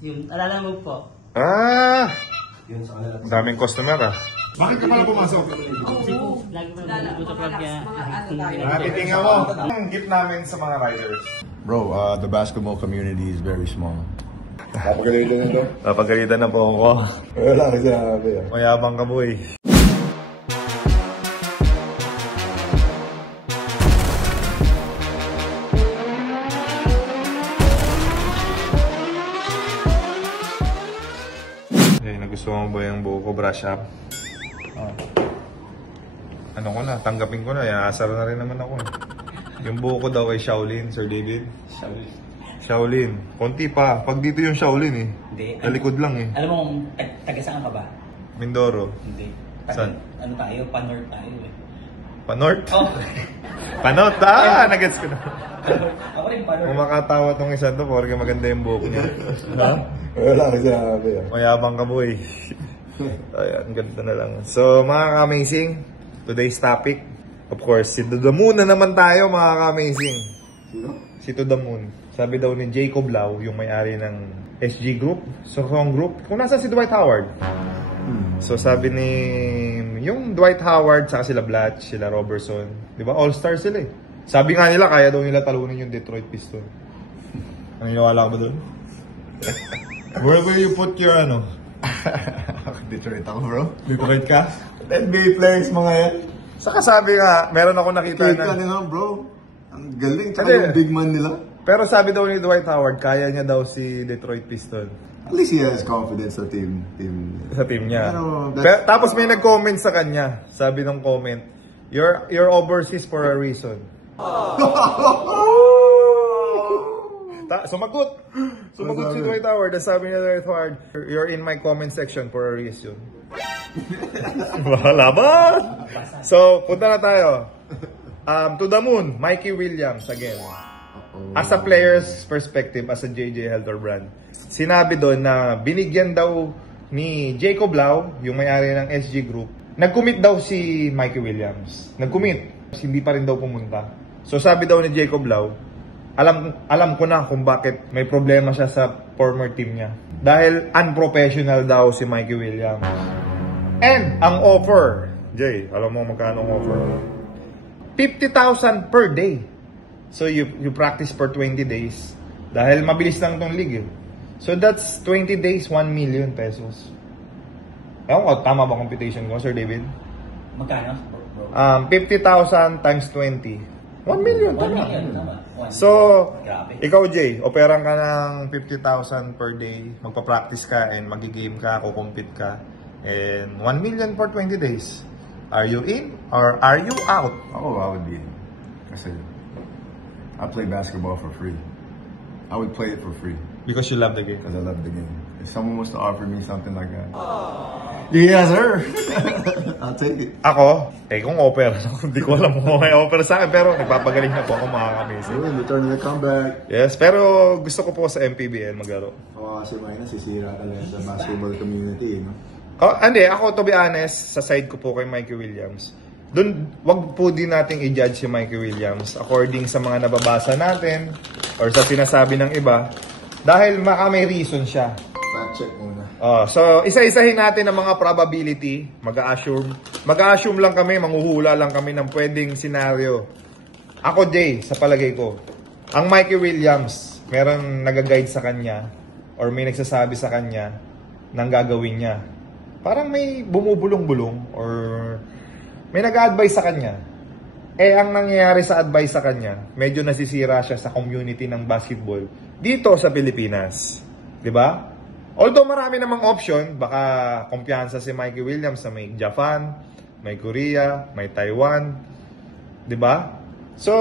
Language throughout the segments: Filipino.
Yung, alala mo po. Ah! Daming customer ah. Bakit ka pala pumasok? Kasi po, lagi mo naman po sa vlog kaya. Titingnan mo. Ang gift namin sa mga riders. Bro, the basketball community is very small. Napagalitan nito? Napagalitan na po ako. Wala kasi sinabi ah. Mayabang ka boy. Nagustuhan mo ba yung buho ko brush up? Ano ko na, tanggapin ko na, asar na rin naman ako. Yung buho ko daw ay Shaolin, Sir David. Shaolin. Konti pa. Pag dito yung Shaolin eh. Hindi. Talikod lang eh. Alam mo kung taga saan ka ba? Mindoro. Hindi. Saan? Ano tayo? Pa-north tayo eh. Panorth? Oh. Panorth? Ah, nagets ko na. Ako rin pa-north. Kung makatawa tong isa to, porque maganda yung buhok niya. Ha? Wala kasi sinabi ah. Mayabang ka boy. Ayan, ganda na lang. So, mga ka-amazing, today's topic, of course, si To The Moon na naman tayo, mga ka-amazing. Sino? Si To The Moon. Sabi daw ni Jacob Lau, yung may-ari ng SG Group, Song Group, kung nasa si Dwight Howard. So, sabi ni, yung Dwight Howard, saka sila Blatch, sila Robertson, di ba? All-star sila eh. Sabi nga nila, kaya daw nila talunin yung Detroit Pistons. Naniniwala ka ba doon? Where will you put your ano? Detroit ako, bro. Detroit ka? NBA players mga yan. Saka sabi nga, meron ako nakita Trade ka nila, bro. Ang galing. Tsaka Hindi. yung big man nila. Pero sabi daw ni Dwight Howard, kaya niya daw si Detroit Pistons At least he has confidence sa team. sa team niya. Pero, Tapos may nag-comment sa kanya. Sabi ng comment, you're overseas for a reason. Sumagot si Dwight Howard. Sabi ni Dwight Howard, you're in my comment section for a reason. Wala ba? So, punta na tayo. To the Moon, Mikey Williams again. As a player's perspective, as a JJ Helder brand, sinabi doon na binigyan daw ni Jacob Lau, yung may-ari ng SG Group, nag-commit daw si Mikey Williams. Nag-commit. Hindi pa rin daw pumunta. So sabi daw ni Jacob Lau, alam ko na kung bakit may problema siya sa former team niya. Dahil unprofessional daw si Mikey Williams. And ang offer, Jay, alam mo magkano ang offer? 50,000 per day. So you practice for 20 days. Dahil mabilis lang tong league eh. So that's 20 days, 1 million pesos. Ewan ko, tama ba computation ko, Sir David? Magkano? 50,000 times 20. 1 million. 1 million, tama. So, Grabe. ikaw Jay, operan ka ng 50,000 per day, magpa-practice ka and magi-game ka, kukumpit ka, and 1 million for 20 days. Are you in or are you out? Oh, I would be in. Kasi I play basketball for free. I would play it for free. Because you love the game. Because I love the game. If someone was to offer me something like that. Yes, sir. I'll take it. Ako, kung offer, hindi ko alam kung may offer sa akin, pero nagpapagaling na po ako mga kamisi. Return to the comeback. Yes, pero gusto ko po sa MPBL maglaro. Kasi may nasisira talaga sa basketball community, no? Hindi, ako to be honest, sa side ko po kay Mikey Williams. Doon, wag po din nating i-judge si Mikey Williams according sa mga nababasa natin or sa sinasabi ng iba dahil may reason siya. Fact check muna. So, isa-isahin natin ang mga probability. Mag-a-assume lang kami, manghuhula lang kami ng pwedeng scenario. Ako, Jay, sa palagay ko, ang Mikey Williams, meron nag-guide sa kanya or may nagsasabi sa kanya ng gagawin niya. Parang may bumubulong-bulong or may nag-a-advise sa kanya. Ang nangyayari sa advice sa kanya, medyo nasisira siya sa community ng basketball dito sa Pilipinas. 'Di ba? Although marami namang option, baka kumpiyansa si Mikey Williams sa may Japan, may Korea, may Taiwan. 'Di ba? So,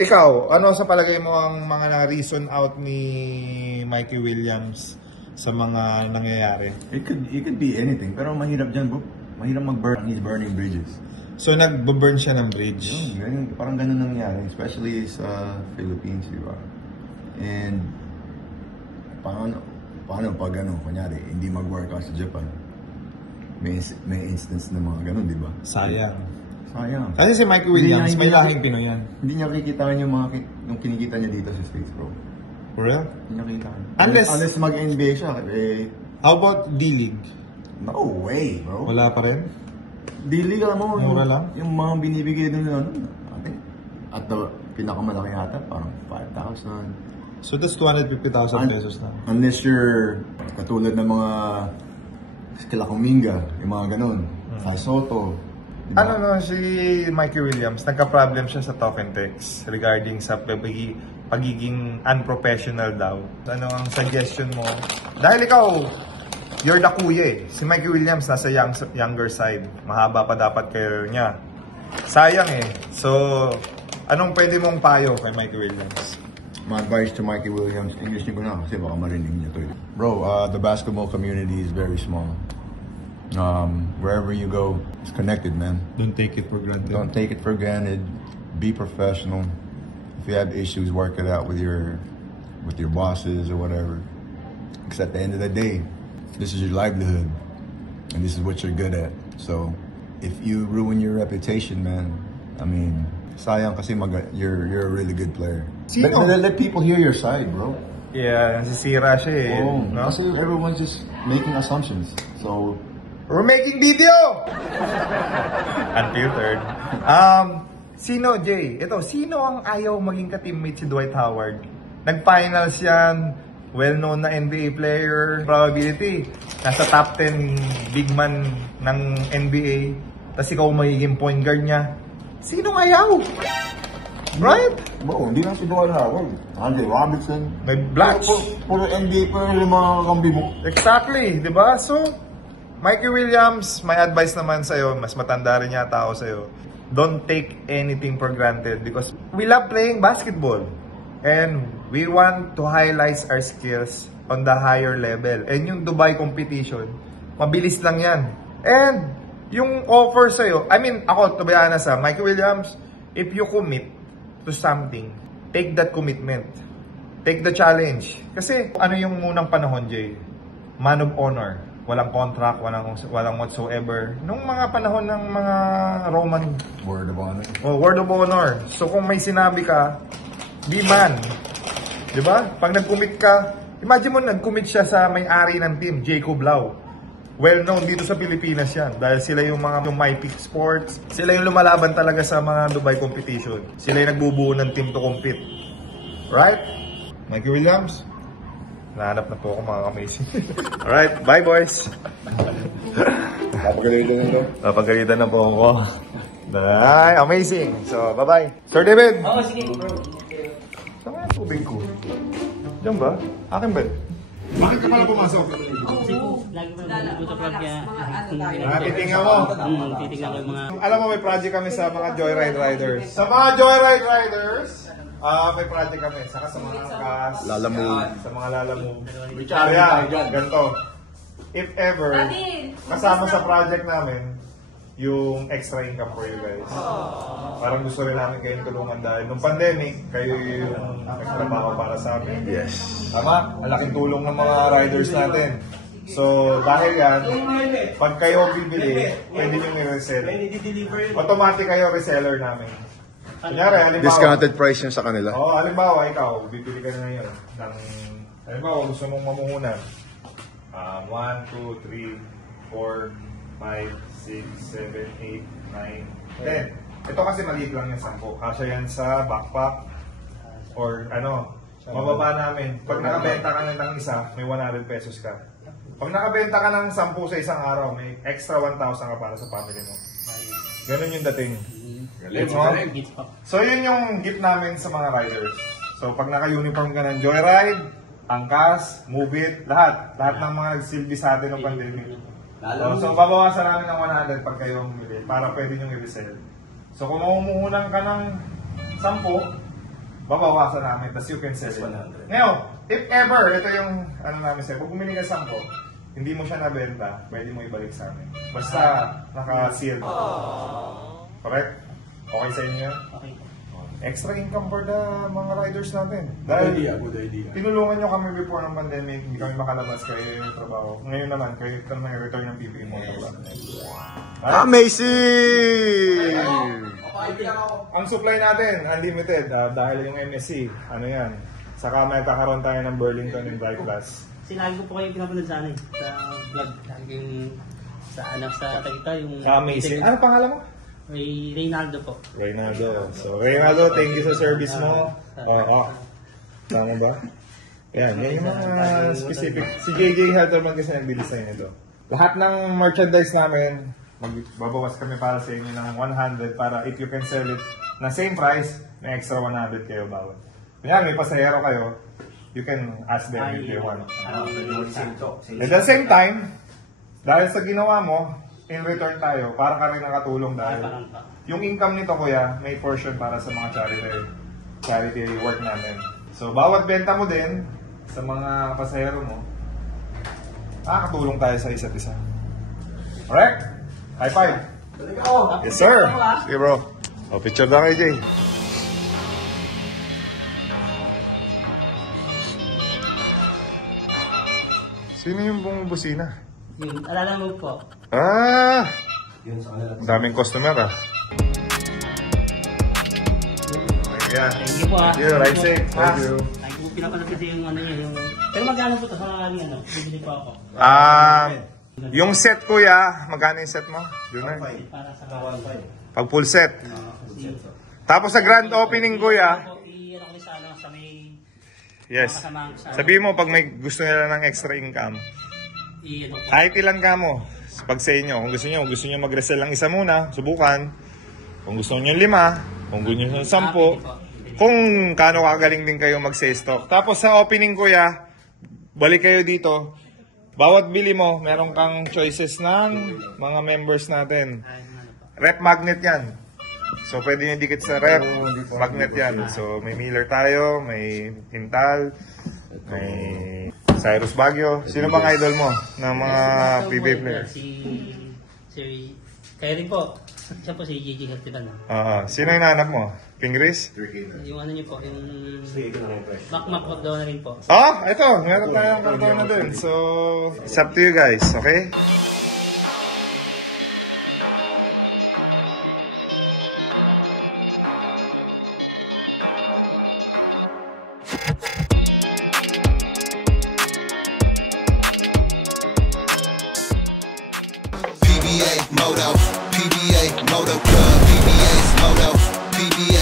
ikaw, ano sa palagay mo ang mga na-reason out ni Mikey Williams sa mga nangyayari? It could be anything, pero mahirap dyan, bro. Mahirap mag-burn. He's burning bridges. So, nag-burn siya ng bridge. Parang ganun nangyari, especially sa Philippines, di ba? And, paano pag kunyari, hindi mag-workout sa Japan? May instance na mga ganun, di ba? Sayang. Kasi si Mikey Williams, may lahing Pinoy yan. Hindi niya kikitain yung kinikita niya dito sa States, bro. For real? Hindi nakita ko. Unless mag-NBA siya, eh, How about D-League? no way, bro. Wala pa rin? D-League, alam mo, Mura lang? yung mga binibigay din nila, at the pinakamalaki yata, parang 5,000. So that's 250,000 pesos na. Unless you're katulad ng mga Kila Kuminga, yung mga ganun. Sa Soto. Diba? Ano no, si Mikey Williams, nagka-problem siya sa talk and text regarding sa pagiging unprofessional daw. Ano ang suggestion mo? Dahil ikaw, you're the kuya eh. Si Mikey Williams nasa younger side. Mahaba pa dapat career niya. Sayang eh. So, anong pwede mong payo kay Mikey Williams? My advice to Mikey Williams, English niyo ko na kasi baka marinig niya to. Bro, the basketball community is very small. Wherever you go, it's connected, man. Don't take it for granted. Don't take it for granted. Be professional. If you have issues, work it out with your bosses or whatever. Because at the end of the day, this is your livelihood, and this is what you're good at. So, if you ruin your reputation, man, I mean, sayang kasi you're a really good player. Sino? Let people hear your side, bro. Yeah, nasisira siya eh. Oh, No? kasi everyone's just making assumptions. So, We're making video! Unfiltered. Sino, Jay? Sino ang ayaw maging ka-teammate si Dwight Howard? Nag-finals yan, well-known na NBA player, probability. Nasa top 10 big man ng NBA. Tapos ikaw magiging point guard niya. Sino ayaw? Right? bro, hindi lang si Dwight Howard. Andre Robertson. May Blatch. Puro NBA player yung mga kambi mo. Exactly, di ba? So, Mikey Williams, my advice naman sa'yo, mas matanda rin yata ako sa'yo, don't take anything for granted because we love playing basketball and we want to highlight our skills on the higher level. And yung Dubai competition, mabilis lang yan. And yung offer sa'yo, I mean, ako, to be honest, Mikey Williams, if you commit to something, take that commitment. Take the challenge. Kasi ano yung unang panahon, Jay? Man of honor. Walang contract, walang whatsoever. Nung mga panahon ng mga Roman Word of honor. word of honor. So kung may sinabi ka, be man. 'Di ba? Pag nag-commit ka, imagine mo nag-commit siya sa may-ari ng team, Jacob Lau. Well known dito sa Pilipinas 'yan dahil sila yung mga My Pick Sports. Sila yung lumalaban talaga sa mga Dubai competition. Sila yung nagbubuo ng team to compete. Right? Mikey Williams? Nahanap na po ako mga amazing. Alright, bye boys! Napagalitan nito. Napagalitan na po ako. Ay, amazing! So, bye-bye. Sir David! Oo, sige bro. Saan kaya tubig ko? Diyan ba? Akin ba? Bakit ka pala pumasok? Lagi mo nandun sa vlog kaya Titingnan mo. titignan ko yung mga Alam mo, may project kami sa mga Joyride Riders. Sa mga Joyride Riders, may project kami. Saka sa mga angkas. Lalamove. Sa mga lalamove. Kaya, ganito. If ever, kasama sa project namin, yung extra income for you guys. Parang gusto rin namin kayong tulungan dahil nung pandemic, kayo yung nagtrabaho para sa amin. Yes. Tama? Ang laking tulong ng mga riders natin. So, dahil yan, pag kayo bibili, pwede nyo i-resell. Automatic kayo reseller namin. Kunyari, halimbawa, Discounted price yun sa kanila. halimbawa, ikaw, bibili ka na ngayon ng, halimbawa, gusto mong mamuhunan. 1, 2, 3, 4, 5, 6, 7, 8, 9, 10. Ito kasi maliit lang yung 10. Kasya yan sa backpack or mababa namin. Pag nakabenta ka ng isa, may 100 pesos ka. Pag nakabenta ka ng 10 sa isang araw, may extra 1,000 ka para sa family mo. Ganun yung dating. gits pa. So yun yung gift namin sa mga riders. So pag naka-uniform ka ng Joyride, Angkas, Move It, lahat ng mga silbi sa atin ng pandemic. So babawasan namin ng 100 pag kayo bumili para pwede nyo i-resell. So kung mamumuhunan ka ng 10, babawasan namin, tapos you can sell it. Ngayon, if ever, ito yung namin sa'yo, pag bumili ka 10, hindi mo siya nabenta, pwede mo ibalik sa amin. Basta naka-seal. Correct? Okay sa inyo? Okay. Extra income for the mga riders natin. Dahil Good idea. tinulungan nyo kami before ng pandemic, hindi kami makalabas kayo yung trabaho. Ngayon naman, kayo naman yung return ng PPE mo. Amazing! Ang supply natin, unlimited. Dahil yung MSC, ano yan, Saka may kakaroon tayo ng Burlington and Bright Plus. Kasi lagi ko po kayo pinapanood sa ano eh, sa vlog. Lagi yung sa anak sa Tagita, yung... Amazing. Ano pangalan mo? May Reynaldo po. Reynaldo. So, Reynaldo, thank you sa service mo. Oo. Tama ba? Yan yung mga specific. Si JJ Helterman kasi nag-design nito. Lahat ng merchandise namin, magbabawas kami para sa inyo ng 100 para if you can sell it na same price, may extra 100 kayo bawat. Kaya may pasahero kayo, you can ask them if they want. At the same time, dahil sa ginawa mo, in return tayo, para ka rin nakatulong dahil yung income nito kuya, may portion para sa mga charity work namin. So, bawat benta mo din sa mga pasahero mo, nakakatulong tayo sa isa't isa. Alright? High five! Yes, sir! Sige, bro. O, picture daw kay Jay. Sino yung bumubusina? Yung alala mo po. Ah! Daming customer ah. Ayan. Thank you po ah. Thank you. Ride safe. Thank you. Lagi ko pinapanood kasi yung ano niya, yung... Pero magkano po ito sa mga ano, bibili po ako. Yung set kuya, magkano yung set mo? Doon na. Para sa Pag full set. Tapos sa grand opening kuya, i-ano ko sa ano, sa may... yes. Sabihin mo pag may gusto nila ng extra income. I-ano ko. Kahit ilan ka mo, pag sa inyo, kung gusto nyo mag-resell lang isa muna, subukan. Kung gusto nyo 5, kung gusto nyo 10, kung kano kagaling din kayo mag-stock. Tapos sa opening kuya, balik kayo dito. Bawat bili mo, meron kang choices ng mga members natin. Rep magnet yan. So pwede nyo dikit sa rep, magnet yan. So may Miller tayo, may Intal, may Cyrus Baguio. Sino bang idol mo ng mga PBA players? Si Kaya rin po. Siya po si Gigi Hertiban. Sino yung nahanap mo? Pingris? Yung ano niyo po, yung Macmac hot daw na rin po. Ito. Meron tayong karton na dun. So, it's up to you guys, okay? PBA Moto, PBA Moto Club, PBA's Moto, PBA